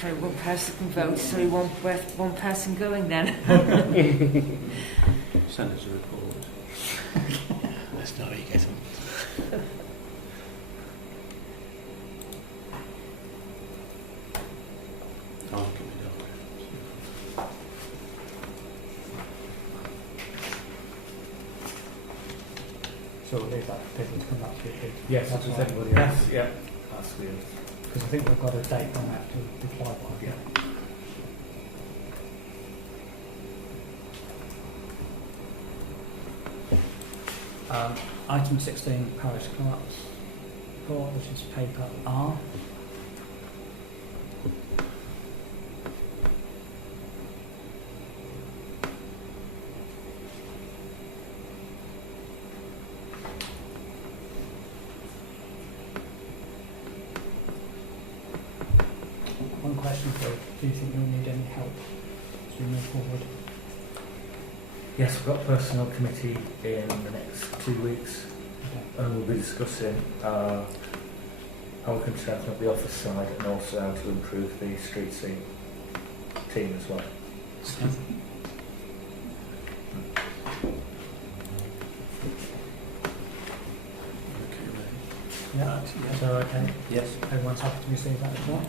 So one person can vote, so one person going then. Send us a report. That's not how you get them. Time can be done. So we'll leave that for people to come back to it. Yes, That's does right. anybody Yeah. else? Yeah. That's good. Because I think we've got a date on that to apply by. Yeah. Item 16, Parish Clerk's report, which is paper R. One question for you. Do you think you'll need any help as we move forward? Yes, we've got a personnel committee in the next 2 weeks, Okay. and we'll be discussing how we can strengthen up the office side and also how to improve the street scene team as well. Okay, Yeah. So okay. yes. Everyone's happy to receive that as well?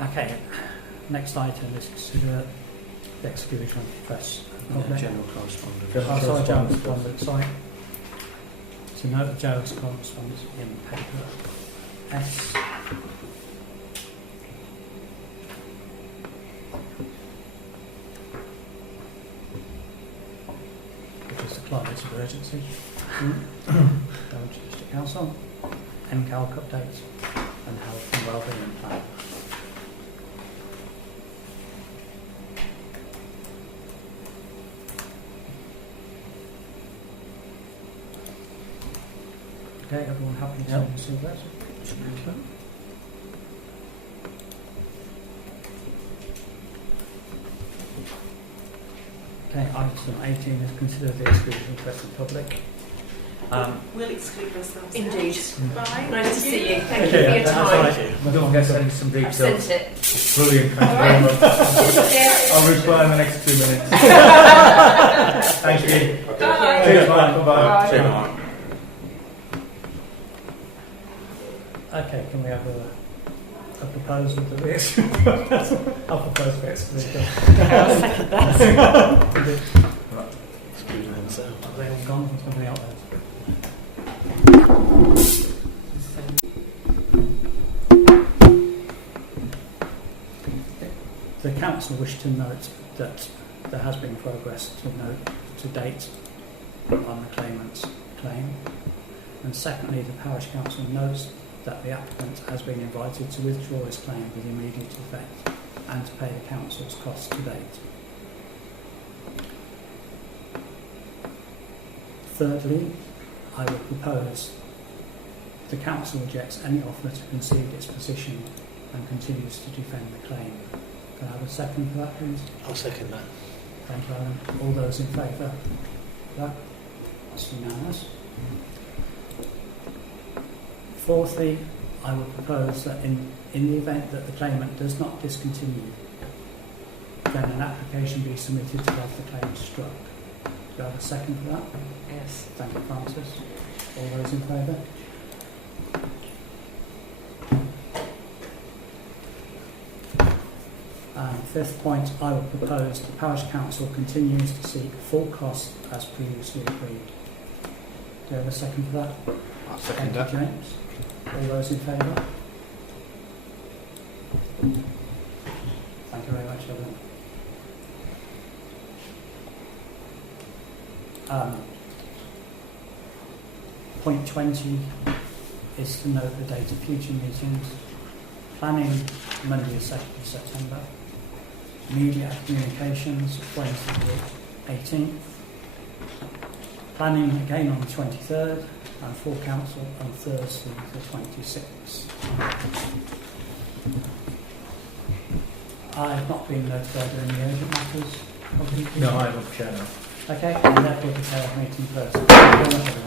Okay, next item is consider the exclusion of press and public. General correspondence. Oh, sorry, general correspondence, sorry. To note the general correspondence in paper S. Which is the climate of emergency. Damage District Council, MCALC updates, and health and wellbeing plan. Okay, everyone happy to Yep. receive that? Okay, item 18 is consider the exclusion of press and public. We'll exclude ourselves. Indeed. Bye. Nice to see you. Thank you for Okay, your that's time. right. Don't forget to send some I've details. sent it. It's brilliant, thank you All very right. much. I'll reply in the next 2 minutes. Thank you. Bye. Cheers, Michael. Bye. Bye. Cheers, Mark. Okay, can we have a proposal to the exclusion? I'll propose for exclusion. I'll second that. Excluding themselves. Are they all gone? There's nobody out there. The council wish to note that there has been progress to date on the claimant's claim. And secondly, the parish council notes that the applicant has been invited to withdraw his claim with immediate effect and to pay the council's costs to date. Thirdly, I would propose the council rejects any offer to concede its position and continues to defend the claim. Can I have a second for that, please? I'll second that. Thank you, Alan. All those in favour? That? That's unanimous. Fourthly, I would propose that in the event that the claimant does not discontinue, then an application be submitted to have the claim struck. Do I have a second for that? Yes. Thank you, Francis. All those in favour? And fifth point, I would propose the parish council continues to seek full cost as previously agreed. Do you have a second for that? I'll Thank you, James. All those in favour? Thank you very much, everyone. Point 20 is to note the date of future meetings. Planning, Monday the 2nd of September. Media communications, Wednesday the 18th. Planning again on the 23rd, and full council on Thursday the 26th. I have not been notified of any urgent matters. No, I don't care now. Okay, and therefore declare meeting closed. Thank you very much, everyone.